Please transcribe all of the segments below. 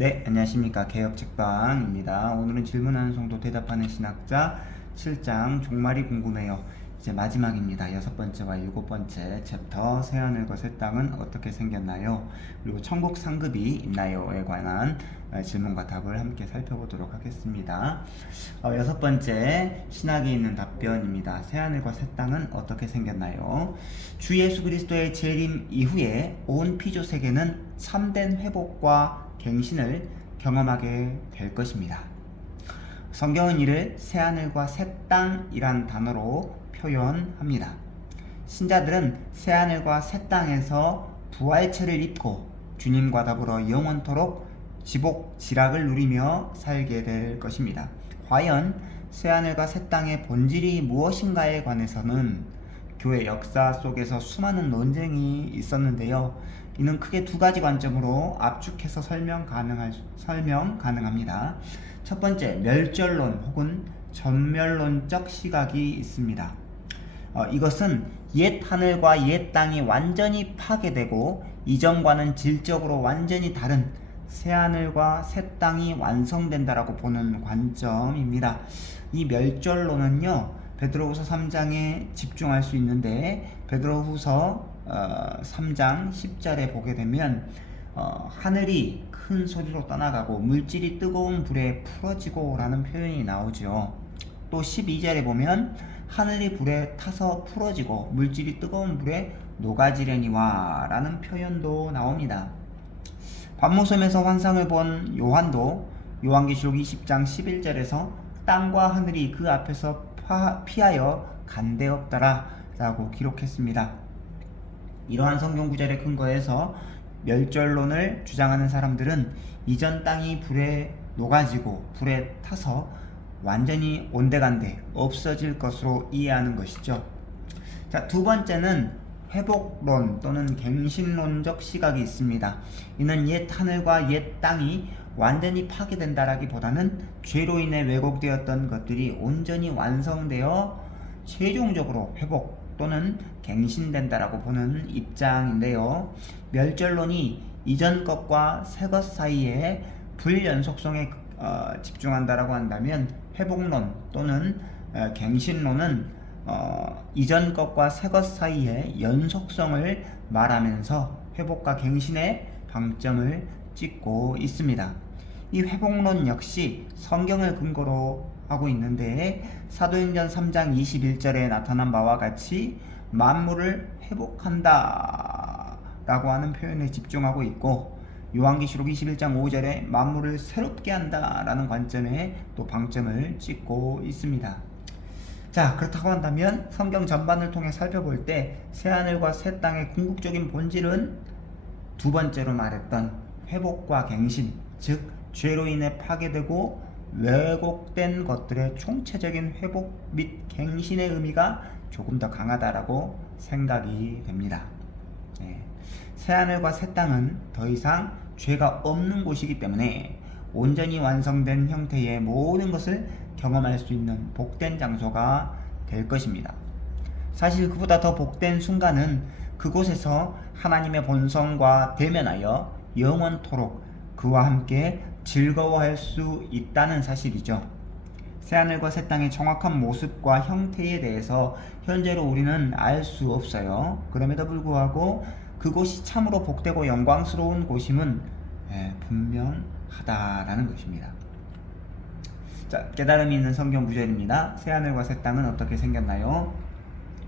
네, 안녕하십니까. 개혁책방입니다. 오늘은 질문하는 성도 대답하는 신학자 7장 종말이 궁금해요. 이제 마지막입니다. 6번째와 7번째 챕터 새하늘과 새 땅은 어떻게 생겼나요? 그리고 천국 상급이 있나요?에 관한 질문과 답을 함께 살펴보도록 하겠습니다. 6번째 신학에 있는 답변입니다. 새하늘과 새 땅은 어떻게 생겼나요? 주 예수 그리스도의 재림 이후에 온 피조 세계는 참된 회복과 갱신을 경험하게 될 것입니다. 성경은 이를 새하늘과 새 땅이란 단어로 표현합니다. 신자들은 새하늘과 새 땅에서 부활체를 입고 주님과 더불어 영원토록 지복지락을 누리며 살게 될 것입니다. 과연 새하늘과 새 땅의 본질이 무엇인가에 관해서는 교회 역사 속에서 수많은 논쟁이 있었는데요. 이는 크게 두 가지 관점으로 압축해서 설명 가능합니다. 첫 번째, 멸절론 혹은 전멸론적 시각이 있습니다. 이것은 옛 하늘과 옛 땅이 완전히 파괴되고 이전과는 질적으로 완전히 다른 새 하늘과 새 땅이 완성된다라고 보는 관점입니다. 이 멸절론은요, 베드로후서 3장에 집중할 수 있는데 베드로후서 3장 10절에 보게 되면 하늘이 큰 소리로 떠나가고 물질이 뜨거운 불에 풀어지고 라는 표현이 나오죠. 또 12절에 보면 하늘이 불에 타서 풀어지고 물질이 뜨거운 불에 녹아지려니와 라는 표현도 나옵니다. 반모섬에서 환상을 본 요한도 요한계시록 20장 11절에서 땅과 하늘이 그 앞에서 피하여 간데없더라 라고 기록했습니다. 이러한 성경 구절에 근거해서 멸절론을 주장하는 사람들은 이전 땅이 불에 녹아지고 불에 타서 완전히 온데간데 없어질 것으로 이해하는 것이죠. 자, 두 번째는 회복론 또는 갱신론적 시각이 있습니다. 이는 옛 하늘과 옛 땅이 완전히 파괴된다라기보다는 죄로 인해 왜곡되었던 것들이 온전히 완성되어 최종적으로 회복 또는 갱신된다라고 보는 입장인데요. 멸절론이 이전 것과 새 것 사이에 불연속성에 집중한다라고 한다면 회복론 또는 갱신론은 이전 것과 새 것 사이의 연속성을 말하면서 회복과 갱신의 방점을 찍고 있습니다. 이 회복론 역시 성경을 근거로 하고 있는데 사도행전 3장 21절에 나타난 바와 같이 만물을 회복한다 라고 하는 표현에 집중하고 있고 요한계시록 21장 5절에 만물을 새롭게 한다 라는 관점에 또 방점을 찍고 있습니다. 자, 그렇다고 한다면 성경 전반을 통해 살펴볼 때 새하늘과 새 땅의 궁극적인 본질은 두 번째로 말했던 회복과 갱신, 즉 죄로 인해 파괴되고 왜곡된 것들의 총체적인 회복 및 갱신의 의미가 조금 더 강하다라고 생각이 됩니다. 새하늘과 새 땅은 더 이상 죄가 없는 곳이기 때문에 온전히 완성된 형태의 모든 것을 경험할 수 있는 복된 장소가 될 것입니다. 사실 그보다 더 복된 순간은 그곳에서 하나님의 본성과 대면하여 영원토록 그와 함께 즐거워할 수 있다는 사실이죠. 새하늘과 새 땅의 정확한 모습과 형태에 대해서 현재로 우리는 알 수 없어요. 그럼에도 불구하고 그곳이 참으로 복되고 영광스러운 곳임은 분명하다라는 것입니다. 자, 깨달음이 있는 성경 구절입니다. 새하늘과 새 땅은 어떻게 생겼나요?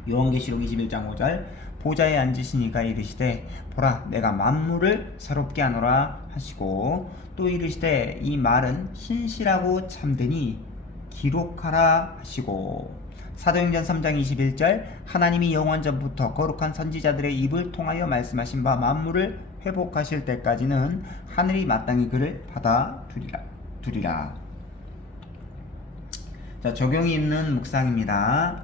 요한계시록 21장 5절 보좌에 앉으신 이가 이르시되 보라 내가 만물을 새롭게 하노라 하시고 또 이르시되 이 말은 신실하고 참되니 기록하라 하시고 사도행전 3장 21절 하나님이 영원전부터 거룩한 선지자들의 입을 통하여 말씀하신 바 만물을 회복하실 때까지는 하늘이 마땅히 그를 받아두리라. 자, 적용이 있는 묵상입니다.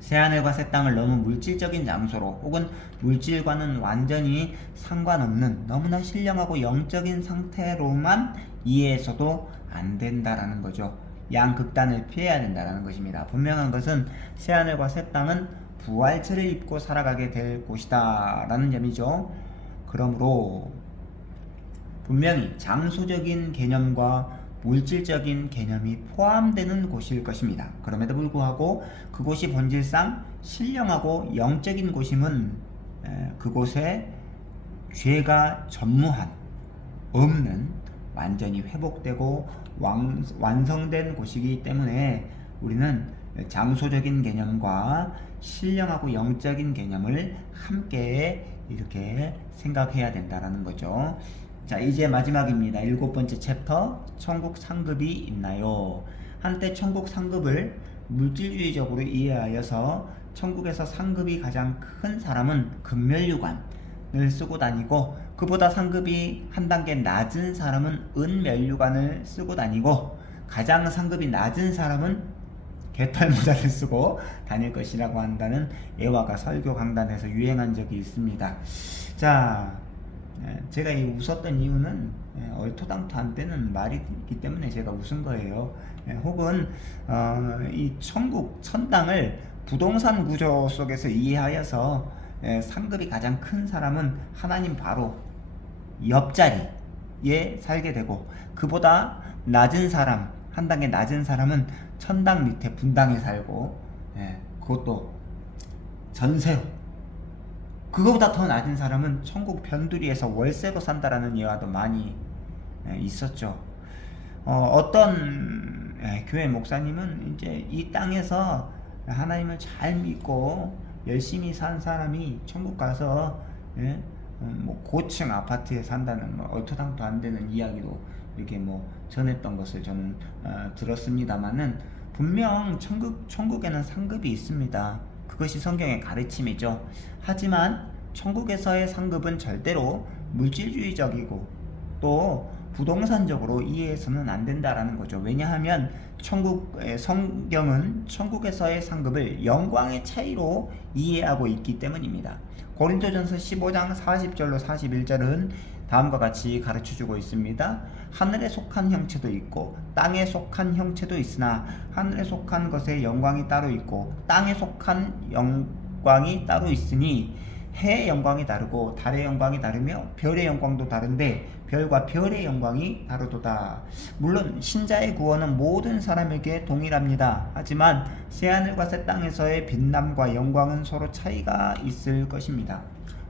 새하늘과 새 땅을 너무 물질적인 장소로 혹은 물질과는 완전히 상관없는 너무나 신령하고 영적인 상태로만 이해해서도 안 된다라는 거죠. 양극단을 피해야 된다라는 것입니다. 분명한 것은 새하늘과 새 땅은 부활체를 입고 살아가게 될 곳이다 라는 점이죠. 그러므로 분명히 장소적인 개념과 물질적인 개념이 포함되는 곳일 것입니다. 그럼에도 불구하고 그곳이 본질상 신령하고 영적인 곳임은 그곳에 죄가 전무한 없는 완전히 회복되고 완성된 곳이기 때문에 우리는 장소적인 개념과 신령하고 영적인 개념을 함께 이렇게 생각해야 된다라는 거죠. 자, 이제 마지막입니다. 7번째 챕터, 천국 상급이 있나요? 한때 천국 상급을 물질주의적으로 이해하여서 천국에서 상급이 가장 큰 사람은 금면류관을 쓰고 다니고, 그보다 상급이 한 단계 낮은 사람은 은면류관을 쓰고 다니고, 가장 상급이 낮은 사람은 개털모자를 쓰고 다닐 것이라고 한다는 애화가 설교 강단에서 유행한 적이 있습니다. 자, 제가 이 웃었던 이유는 얼토당토 안 되는 말이기 때문에 제가 웃은 거예요. 혹은 이 천국, 천당을 부동산 구조 속에서 이해하여서 상급이 가장 큰 사람은 하나님 바로 옆자리에 살게 되고, 그보다 낮은 사람, 한 단계 낮은 사람은 천당 밑에 분당에 살고, 그것도 전세로, 그거보다 더 낮은 사람은 천국 변두리에서 월세로 산다라는 예화도 많이 있었죠. 어떤 교회 목사님은 이제 이 땅에서 하나님을 잘 믿고 열심히 산 사람이 천국 가서 뭐 고층 아파트에 산다는 뭐 얼토당토 안 되는 이야기로 이렇게 뭐 전했던 것을 저는 들었습니다만은, 분명 천국에는 상급이 있습니다. 그것이 성경의 가르침이죠. 하지만 천국에서의 상급은 절대로 물질주의적이고 또 부동산적으로 이해해서는 안 된다라는 거죠. 왜냐하면 성경은 천국에서의 상급을 영광의 차이로 이해하고 있기 때문입니다. 고린도전서 15장 40절로 41절은 다음과 같이 가르쳐주고 있습니다. 하늘에 속한 형체도 있고 땅에 속한 형체도 있으나 하늘에 속한 것의 영광이 따로 있고 땅에 속한 영광이 따로 있으니, 해의 영광이 다르고 달의 영광이 다르며 별의 영광도 다른데 별과 별의 영광이 다르도다. 물론 신자의 구원은 모든 사람에게 동일합니다. 하지만 새하늘과 새 땅에서의 빛남과 영광은 서로 차이가 있을 것입니다.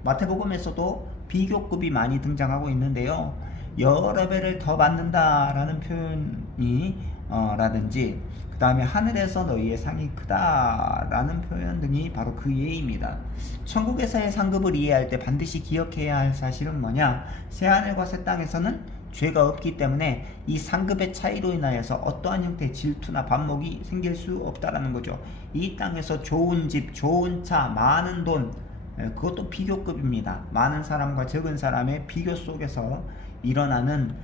마태복음에서도 비교급이 많이 등장하고 있는데요, 여러 배를 더 받는다라는 표현이 라든지, 그 다음에 하늘에서 너희의 상이 크다라는 표현 등이 바로 그 예입니다. 천국에서의 상급을 이해할 때 반드시 기억해야 할 사실은 뭐냐? 새하늘과 새 땅에서는 죄가 없기 때문에 이 상급의 차이로 인하여서 어떠한 형태의 질투나 반목이 생길 수 없다라는 거죠. 이 땅에서 좋은 집, 좋은 차, 많은 돈, 그것도 비교급입니다. 많은 사람과 적은 사람의 비교 속에서 일어나는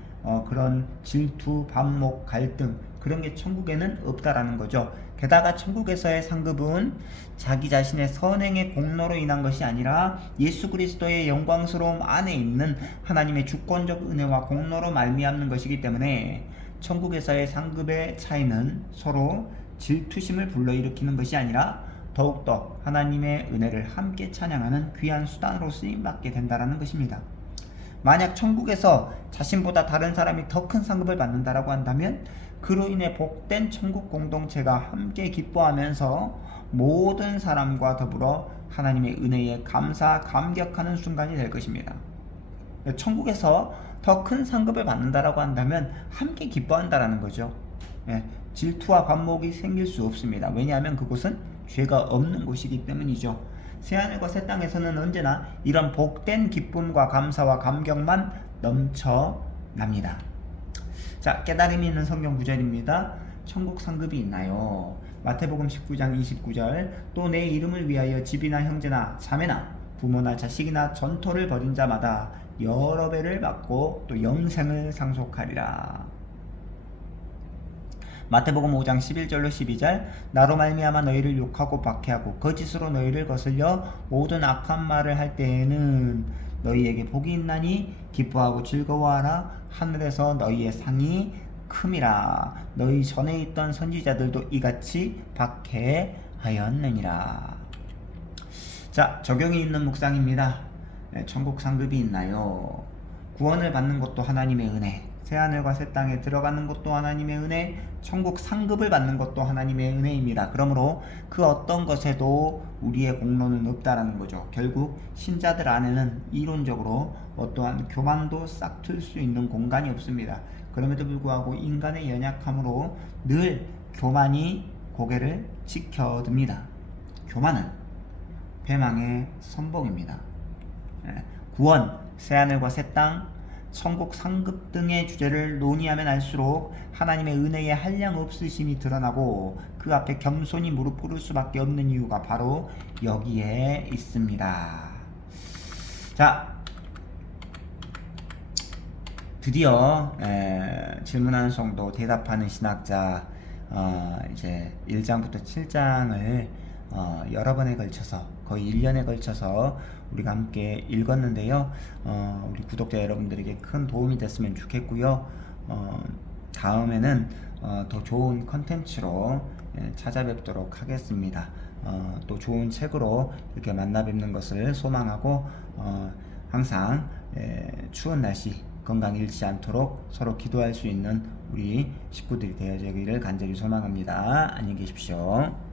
그런 질투, 반목, 갈등, 그런 게 천국에는 없다라는 거죠. 게다가 천국에서의 상급은 자기 자신의 선행의 공로로 인한 것이 아니라 예수 그리스도의 영광스러움 안에 있는 하나님의 주권적 은혜와 공로로 말미암는 것이기 때문에 천국에서의 상급의 차이는 서로 질투심을 불러일으키는 것이 아니라 더욱더 하나님의 은혜를 함께 찬양하는 귀한 수단으로 쓰임받게 된다는 것입니다. 만약 천국에서 자신보다 다른 사람이 더 큰 상급을 받는다라고 한다면 그로 인해 복된 천국 공동체가 함께 기뻐하면서 모든 사람과 더불어 하나님의 은혜에 감격하는 순간이 될 것입니다. 천국에서 더 큰 상급을 받는다라고 한다면 함께 기뻐한다라는 거죠. 질투와 반목이 생길 수 없습니다. 왜냐하면 그곳은 죄가 없는 곳이기 때문이죠. 새하늘과 새 땅에서는 언제나 이런 복된 기쁨과 감사와 감격만 넘쳐납니다. 자, 깨달음이 있는 성경 구절입니다. 천국 상급이 있나요? 마태복음 19장 29절, 또 내 이름을 위하여 집이나 형제나 자매나 부모나 자식이나 전토를 벌인 자마다 여러 배를 받고 또 영생을 상속하리라. 마태복음 5장 11절로 12절, 나로 말미암아 너희를 욕하고 박해하고 거짓으로 너희를 거슬려 모든 악한 말을 할 때에는 너희에게 복이 있나니 기뻐하고 즐거워하라. 하늘에서 너희의 상이 큼이라. 너희 전에 있던 선지자들도 이같이 박해하였느니라. 자, 적용이 있는 묵상입니다. 천국 상급이 있나요? 구원을 받는 것도 하나님의 은혜, 새하늘과 새 땅에 들어가는 것도 하나님의 은혜, 천국 상급을 받는 것도 하나님의 은혜입니다. 그러므로 그 어떤 것에도 우리의 공로는 없다라는 거죠. 결국 신자들 안에는 이론적으로 어떠한 교만도 싹틀 수 있는 공간이 없습니다. 그럼에도 불구하고 인간의 연약함으로 늘 교만이 고개를 지켜듭니다. 교만은 패망의 선봉입니다. 구원, 새하늘과 새 땅, 천국 상급 등의 주제를 논의하면 할수록 하나님의 은혜의 한량 없으심이 드러나고 그 앞에 겸손히 무릎 꿇을 수밖에 없는 이유가 바로 여기에 있습니다. 자, 드디어 질문하는 성도 대답하는 신학자 이제 1장부터 7장을 여러 번에 걸쳐서 거의 1년에 걸쳐서 우리가 함께 읽었는데요. 우리 구독자 여러분들에게 큰 도움이 됐으면 좋겠고요. 다음에는 더 좋은 컨텐츠로 찾아뵙도록 하겠습니다. 또 좋은 책으로 이렇게 만나 뵙는 것을 소망하고 항상 추운 날씨 건강 잃지 않도록 서로 기도할 수 있는 우리 식구들이 되어지기를 간절히 소망합니다. 안녕히 계십시오.